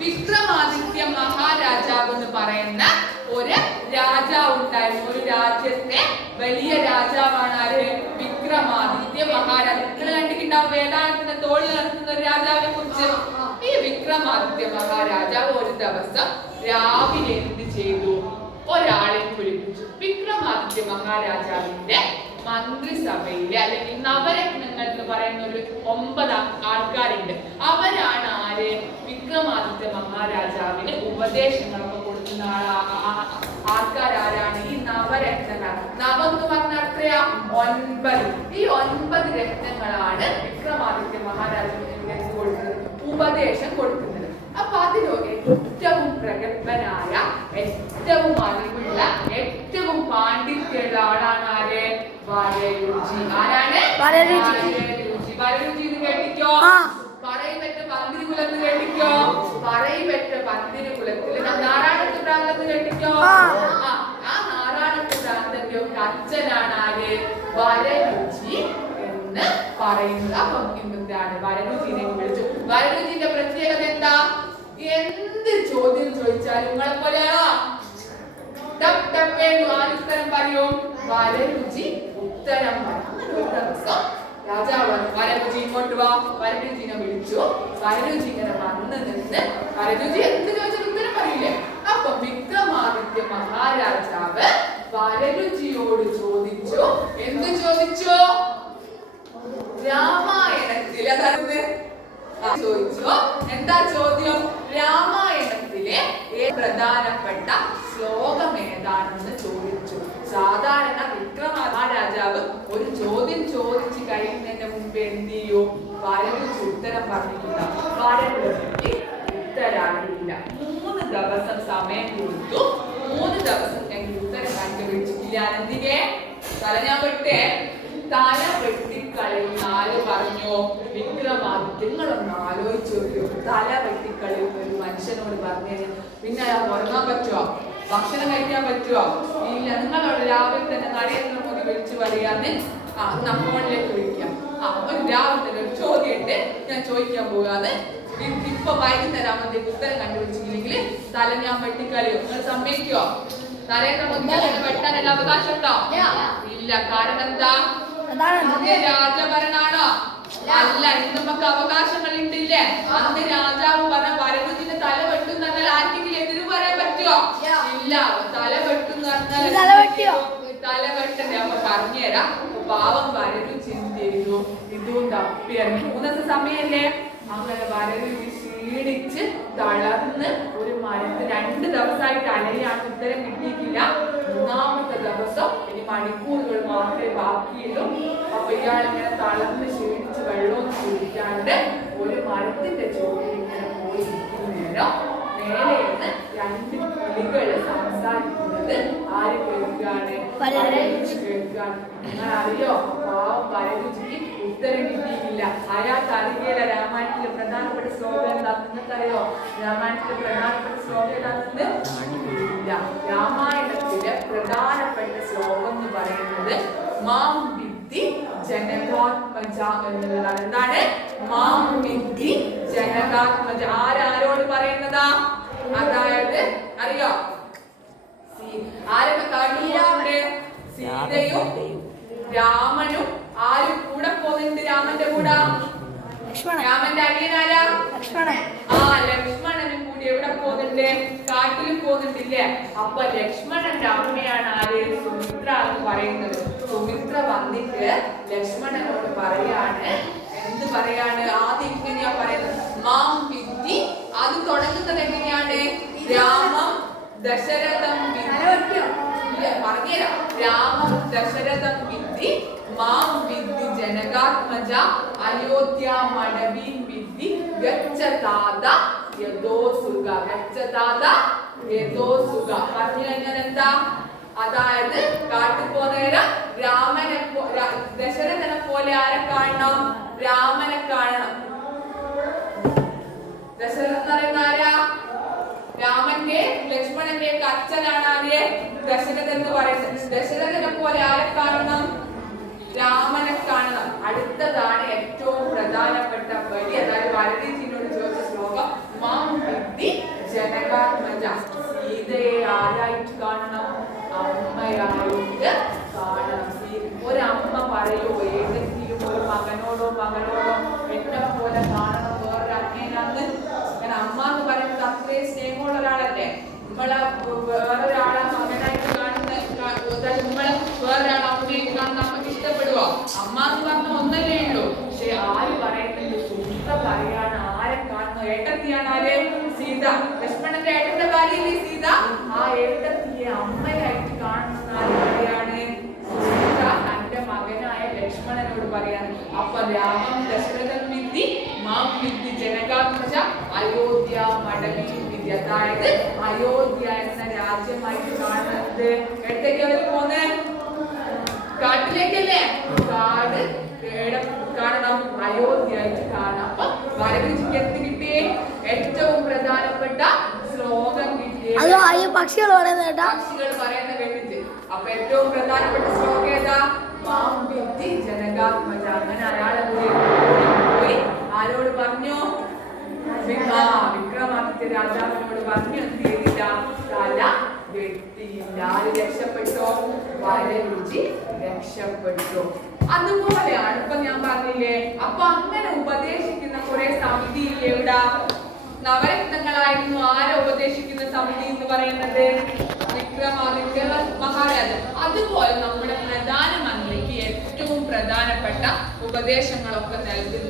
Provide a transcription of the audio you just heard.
വിക്രമാദിത്യ മഹാരാജാവ് എന്ന് പറയുന്ന ഒരു രാജാവ് ഉണ്ടായിരുന്നു. ഒരു രാജ്യത്തെ വലിയ രാജാവാണ് ആര്? വിക്രമാദിത്യ മഹാരാജാവ്. നിങ്ങൾ കണ്ടിട്ടുണ്ടാവും വേദാന്തത്തിന്റെ തോളിൽ നടത്തുന്ന ഒരു രാജാവിനെ കുറിച്ച്. ഈ വിക്രമാദിത്യ മഹാരാജാവ് ഒരു ദിവസം രാവിലെ എന്ത് ചെയ്തു? ഒരാളെ വിളിപ്പിച്ചു. വിക്രമാദിത്യ മഹാരാജാവിന്റെ മന്ത്രിസഭയിലെ അല്ലെങ്കിൽ നവരത്നങ്ങൾ എന്ന് പറയുന്ന ഒരു 9 ആൾക്കാരുണ്ട്. അവരാണ് ആര്? വിക്രമാദിത്യ മഹാരാജാവിന് ഉപദേശങ്ങളൊക്കെ കൊടുക്കുന്ന ആൾക്കാരാരാണ്? ഈ നവരത്നങ്ങൾ. നവെന്ന് പറഞ്ഞാൽ എത്രയാ? 9. ഈ 9 രത്നങ്ങളാണ് വിക്രമാദിത്യ മഹാരാജാവിന് ഉപദേശം കൊടുക്കുന്നത്. അപ്പൊ അതിലോ ഏറ്റവും പ്രഗത്ഭനായ, ഏറ്റവും അറിവുള്ള, ഏറ്റവും പാണ്ഡിത്യമുള്ള ആളാണ് ആര്? വരരുചി. ആരാണ്? വരരുചി. വരരുചി എന്ന് കേട്ടിക്കോ? പറയപ്പെട്ട പന്തിരുകുലത്ത് കേട്ടിക്കോ? പറയപ്പെട്ട പന്തിരുകുലത്തിൽ നാരായണത്ത് പ്രാന്തത്ത് കേട്ടിക്കോ? ആ നാരായണത്ത് പ്രാന്തന്റെ ഒക്കെ അച്ഛനാണ് ആര്? വരരുചി എന്ന് പറയുന്നത്. അപ്പം എന്താണ്? വരരുചിനെ വിളിച്ചു. വരരുചിന്റെ പ്രത്യേകത എന്താ? എന്ത് ചോദ്യം ചോദിച്ചാലും നിങ്ങളെ പോലെയാണോ ഉത്തരം പറയും? വരരുചി ഉത്തരം പറയും. ഒരു ദിവസം രാജാവ് വരരുചി ഇങ്ങോട്ട് വാ. വരരുചിനെ വിളിച്ചു. വരരുചി ഇങ്ങനെ വന്ന് നിന്ന് വരരുചി എന്ത് ചോദിച്ചാൽ ഉത്തരം പറയില്ലേ? അപ്പൊ വിക്രമാദിത്യ മഹാരാജാവ് വരരുചിയോട് ചോദിച്ചു. എന്ത് ചോദിച്ചു? രാമായണത്തിൽ അതായത് ചോദിച്ചു. എന്താ ചോദ്യം? രാമായണത്തിലെ പ്രധാനപ്പെട്ട ശ്ലോകം ഏതാണെന്ന് ചോദിച്ചു. സാധാരണ വിക്രമ മഹാരാജാവ് ഒരു ചോദ്യം ചോദിച്ചു കഴിയുന്നതിന് മുമ്പ് എന്ത് ചെയ്യും? വരരുചി ഉത്തരം പറഞ്ഞിട്ടില്ല. വരരുചിക്ക് ഉത്തരായില്ല. 3 ദിവസം സമയം കൊടുത്തു. 3 ദിവസം ഞങ്ങൾ ഉത്തരം കണ്ടുപിടിച്ചിട്ടില്ല. എന്തിനെ? തല വെട്ടിക്കളയുന്നാല് പറഞ്ഞു. വിക്രമാദിത്യ നിങ്ങളൊന്ന് ആലോചിച്ചു നോക്കിയോ? തല വെട്ടിക്കളയുന്ന ഒരു മനുഷ്യനോട് പറഞ്ഞു പിന്നെ അയാൾ ഉറങ്ങാൻ പറ്റുമോ? ഭക്ഷണം കഴിക്കാൻ പറ്റുമോ? ഇല്ല. നിങ്ങളോട് രാവിലെ തന്നെ നരേന്ദ്രമോദി വിളിച്ചു പറയാന്ന് ഫോണിലേക്ക് വിളിക്കാം. ഒരു രാവിലെ തന്നെ ഒരു ചോദ്യം ഉണ്ട്, ഞാൻ ചോദിക്കാൻ പോകാന്ന്. ഇപ്പൊ വൈകുന്നേരം ആകുമ്പോഴത്തേക്ക് ഉത്തരം കണ്ടുപിടിച്ചില്ലെങ്കിൽ തല ഞാൻ വെട്ടിക്കളയോ? നിങ്ങൾ സമ്മതിക്കോ? നരേന്ദ്രമോദി വെട്ടാനുള്ള അവകാശം ഉണ്ടോ? ഇല്ല. കാരണം എന്താ? രാജഭരണാണോ? അല്ല. ഇന്ന് നമുക്ക് അവകാശങ്ങൾ ഉണ്ടില്ലേ? അന്ന് രാജാവ് പറഞ്ഞ വരരുചിന്റെ തല വെട്ടും പറഞ്ഞാൽ ആർക്കെങ്കിലും എതിര് പറയാൻ പറ്റുമോ? ഇല്ല. തല വെട്ടും പറഞ്ഞാൽ തല വെട്ടണ്ടേ? അപ്പൊ പറഞ്ഞുതരാം. പാവം വരരുചി എന്ത് ചെയ്തു? ഇതും തപ്പിയായിരുന്നു. 3 ദിവസം സമയല്ലേ? അങ്ങനെ വരരുചി ക്ഷീണിച്ച് തളർന്ന് ഒരു മരത്ത് 2 ദിവസമായിട്ട് അലയാണ്. ഉത്തരം കിട്ടിയിട്ടില്ല. 3ാമത്തെ ദിവസം ഇനി മണിക്കൂറുകൾ മാത്രമേ ബാക്കിയുള്ളൂ. അപ്പൊ ഇയാൾ ഇങ്ങനെ തളർന്ന് ക്ഷീണിച്ച് വെള്ളവും കുടിക്കാണ്ട് ഒരു മരത്തിന്റെ ചോട്ടിൽ ഇങ്ങനെ പോയി ഇരിക്കുന്നേരം മേലെ നിന്ന് 2 കിളികള് സംസാരിക്കുന്നത് ആര് കേൾക്കുകയാണ്? വരരുചി കേൾക്കുകയാണ്. നിങ്ങൾ അറിയോ? പാവം വരരുചിക്ക് ഉത്തരം കിട്ടിയിട്ടില്ല. അയാൾക്ക് അറിയില്ല രാമായണത്തിലെ പ്രധാനപ്പെട്ട ശ്ലോകം എന്താ? നിങ്ങൾക്കറിയോ രാമായണത്തിലെ പ്രധാനപ്പെട്ട ശ്ലോകം ഏതാണെന്ന്? ഇല്ല. രാമായണത്തിലെ പ്രധാനപ്പെട്ട ശ്ലോകം എന്ന് പറയുന്നത് മാം വിദ്ധി ജനകാത്മജ എന്നുള്ളതാണ്. എന്താണ്? മാം വിദ്ധി ജനകാത്മജ. ആരോട് പറയുന്നതാ? അതായത് അറിയോ? ആരൊക്കെ കാട്ടിലുണ്ട്? സീതയും രാമനും. ആരും കൂടെ പോകുന്നുണ്ട്? രാമന്റെ കൂടെ രാമന്റെ അനിയനാരാ? ലക്ഷ്മണനും കൂടി എവിടെ പോകുന്നുണ്ട്? കാട്ടിൽ പോകുന്നുണ്ടില്ലേ? അപ്പൊ ലക്ഷ്മണന്റെ അമ്മയാണ് ആര്? സുമിത്ര എന്ന് പറയുന്നത്. സുമിത്ര വന്നിട്ട് ലക്ഷ്മണനോട് പറയാണ്. എന്ത് പറയാണ്? ആദ്യം ഇങ്ങനെയാ പറയുന്നത്. മാം വിദ്ധി. അത് തുടങ്ങുന്നത് എങ്ങനെയാണ്? രാമം ദശരഥം പറഞ്ഞുതരാം. രാമം ദശരഥം വിദ്ധി മാം വിദ്ധി ജനകാത്മജ അയോധ്യ മടവീൻ വിദ്ധി ഗച്ഛതാത യഥോസുഖ. ഗച്ഛതാത യഥോസുഖ പറഞ്ഞു കഴിഞ്ഞാൽ എന്താ? അതായത് കാട്ടിൽ പോകുന്നേരം രാമനെ ദശരഥനെ പോലെ ആരെ കാണണം? രാമനെ കാണണം. ദശരഥൻ പറയുന്ന ആരാ? രാമന്റെ ലക്ഷ്മണന്റെ ഒക്കെ അച്ഛനാണ് ആര്? ദശരഥൻ എന്ന് പറയുന്നത്. ദശരഥനെ പോലെ ആരെ കാണണം? രാമനെ കാണണം. അടുത്തതാണ് ഏറ്റവും പ്രധാനപ്പെട്ട വഴി. അതായത് വരരുചിയോട് ചോദിച്ച ശ്ലോകം മാം വിദ്ധി നമ്മളെ വേറൊരാളെ മകനായിട്ട് കാണുന്ന നമ്മളെ വേറൊരാളെ അമ്മയായിട്ട് കാണുന്ന അമ്മക്ക് ഇഷ്ടപ്പെടുവോ? അമ്മ എന്ന് പറഞ്ഞ ഒന്നല്ലേ ഉള്ളൂ. പക്ഷെ ആര് പറയുന്നുണ്ട്? സുഹൃത്ത പറയാണ്. ആരെ കാണുന്നു? ഏട്ടത്തിയാണ്. ആര്? സീത. ലക്ഷ്മണന്റെ ഏട്ടന്റെ ഭാര്യയല്ലേ സീത? ആ ഏട്ടത്തിയെ അമ്മയായിട്ട് കാണുന്ന ആര് പറയാണ്? സീത തന്റെ മകനായ ലക്ഷ്മണനോട് പറയാണ്. അപ്പൊ രാമം ദശരഥൻ വിധി മാം വിധി ജനകാത്മജ അയോധ്യ മടവി വിധി. അതായത് അയോധ്യ എന്ന രാജ്യമായിട്ട് കാണുന്നത് എവിടത്തേക്ക് അവർ പോന്നെ? കാട്ടിലേക്കല്ലേ? കാട് കാണണം, അയോധ്യയായിട്ട് കാണാം. അപ്പൊ വരരുചിക്ക് എന്ത് കിട്ടിയേ? ഏറ്റവും പ്രധാനപ്പെട്ട ശ്ലോകം കിട്ടിയേ പക്ഷികൾ പറയുന്ന കേട്ടിട്ട്. അപ്പൊ ഏറ്റവും പ്രധാനപ്പെട്ട ശ്ലോകം ഏതാ? മാം വിദ്ധി ജനകാത്മജ. അങ്ങനെ അയാളെ പോയി ആരോട് പറഞ്ഞു? വിക്രമാദിത്യ രാജാവിനോട് പറഞ്ഞു. എന്ത് ചെയ്തില്ല? തല വെട്ടിയില്ല. ആര് രക്ഷപ്പെട്ടോ? വരരുചി രക്ഷപ്പെട്ടു. അതുപോലെയാണ് ഇപ്പൊ ഞാൻ പറഞ്ഞില്ലേ. അപ്പൊ അങ്ങനെ ഉപദേശിക്കുന്ന കുറെ സമിതി എവിടാ? നവരത്നങ്ങളായിരുന്നു ആരെ ഉപദേശിക്കുന്ന സമിതി എന്ന് പറയുന്നത്? വിക്രമാദിത്യ മഹാരാജ. അതുപോലെ നമ്മുടെ പ്രധാനമന്ത്രിക്ക് ഏറ്റവും പ്രധാനപ്പെട്ട ഉപദേശങ്ങളൊക്കെ നൽകുന്നു.